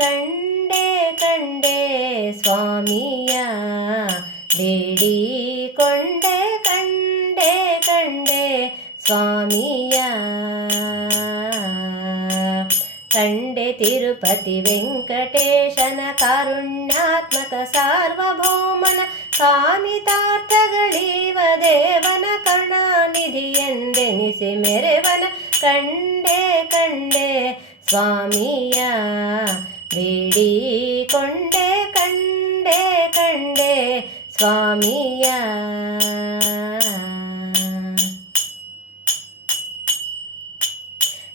ಕಂಡೆ ಕಂಡೆ ಸ್ವಾಮಿಯ ಬೇಡಿಕೊಂಡೆ ಕಂಡೆ ಕಂಡೆ ಸ್ವಾಮಿಯ ಕಂಡೆ ತಿರುಪತಿ ವೆಂಕಟೇಶನ ಕಾರುಣ್ಯಾತ್ಮಕ ಸಾರ್ವಭೌಮನ ಕಾಮಿತಾರ್ಥಗಳೀವ ದೇವನ ಕರುಣಾನಿಧಿ ಎಂದೆನಿಸಿ ಮೆರೆವನ ಕಂಡೆ ಕಂಡೆ ಸ್ವಾಮಿಯ ಬೇಡಿಕೊಂಡೆ ಕಂಡೆ ಕಂಡೆ ಸ್ವಾಮಿಯ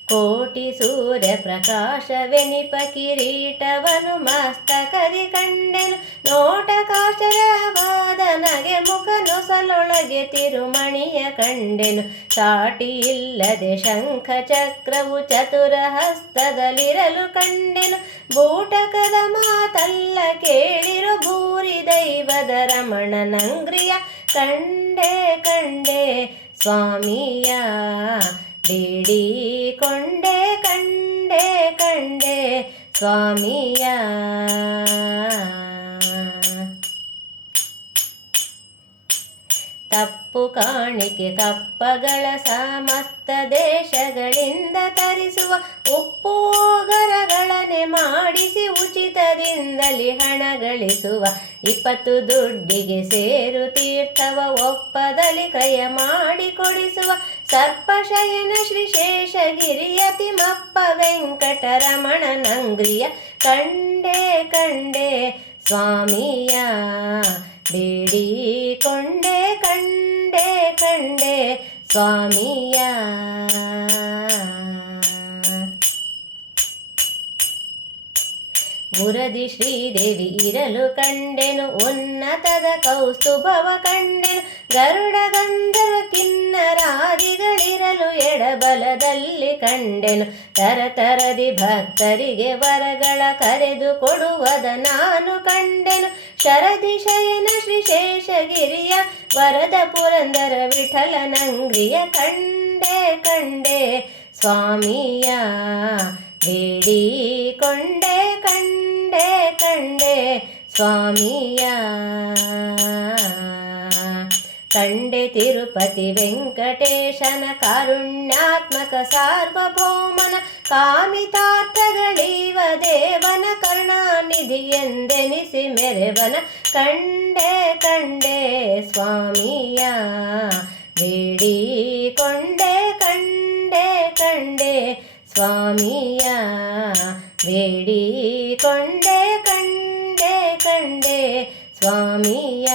ಕೋಟಿ ಸೂರ್ಯ ಪ್ರಕಾಶವೆನಿಪ ಕಿರೀಟವನು ಮಸ್ತಕದಿ ಕಂಡೆನು ನೋಟಕಾಶರವಾದ ನಗೆ ಮುಖ ನೊಸಲೊಳಗೆ ತಿರುಮಣಿಯ ಕಂಡೆನು ಸಾಟಿ ಇಲ್ಲದೆ ಶಂಖ ಚಕ್ರವು ಚತುರ ಹಸ್ತದಲ್ಲಿರಲು ಕಂಡೆನು ಬೂಟಕದ ಮಾತಲ್ಲ ಕೇಳಿರು ಭೂರಿ ದೈವದ ರಮಣನಂಗ್ರಿಯ ಕಂಡೆ ಕಂಡೆ ಸ್ವಾಮಿಯ ಬೇಡಿಕೊಂಡೆ ಕಂಡೆ ಕಂಡೆ ಸ್ವಾಮಿಯ ತಪ್ಪು ಕಾಣಿಕೆ ಕಪ್ಪಗಳ ಸಮಸ್ತ ದೇಶಗಳಿಂದ ತರಿಸುವ ಉಪ್ಪೋಗರಗಳನೆ ಮಾಡಿಸಿ ಉಚಿತದಿಂದಲೇ ಹಣ ಗಳಿಸುವ 20 ದುಡ್ಡಿಗೆ ಸೇರು ತೀರ್ಥವ ಒಪ್ಪದಲ್ಲಿ ಕ್ರಯ ಮಾಡಿ ಕೊಡಿಸುವ ಸರ್ಪಶಯನ ಶ್ರೀ ಶೇಷಗಿರಿಯ ತಿಮ್ಮಪ್ಪ ವೆಂಕಟರಮಣನಂಗ್ರಿಯ ಕಂಡೆ ಕಂಡೆ ಸ್ವಾಮಿಯ ಬೇಡಿಕೊಂಡೆ ಕಂಡೆ ಕಂಡೆ ಸ್ವಾಮಿಯ ಮುರದಿ ಶ್ರೀದೇವಿ ಇರಲು ಕಂಡೆನು ಉನ್ನತದ ಕೌಸ್ತುಭವ ಕಂಡೆನು ಗರುಡ ಗಂಧರ್ವ ಕಿನ್ನರಾದಿಗಳಿರಲು ಎಡಬಲದಲ್ಲಿ ಕಂಡೆನು ತರತರದಿ ಭಕ್ತರಿಗೆ ವರಗಳ ಕರೆದು ಕೊಡುವದ ನಾನು ಕಂಡೆನು ಶರದಿ ಶಯನ ಶ್ರೀ ಶೇಷಗಿರಿಯ ವರದ ಪುರಂದರ ವಿಠಲನಂಗ್ರಿಯ ಕಂಡೆ ಕಂಡೆ ಸ್ವಾಮಿಯ ಬೇಡಿಕೊಂಡೆ ಕಂಡೆ ಕಂಡೆ ಸ್ವಾಮಿಯ ಕಂಡೆ ತಿರುಪತಿ ವೆಂಕಟೇಶನ ಕಾರುಣ್ಯಾತ್ಮಕ ಸಾರ್ವಭೌಮನ ಕಾಮಿತಾರ್ಥಗಳೀವ ದೇವನ ಕರುಣಾನಿಧಿ ಎಂದೆನಿಸಿ ಮೆರೆವನ ಕಂಡೆ ಕಂಡೆ ಸ್ವಾಮಿಯ ಬೇಡಿಕೊಂಡೆ ಕಂಡೆ ಕಂಡೆ ಸ್ವಾಮಿಯ ಬೇಡಿಕೊಂಡೆ ಕಂಡೆ ಕಂಡೆ ಸ್ವಾಮಿಯ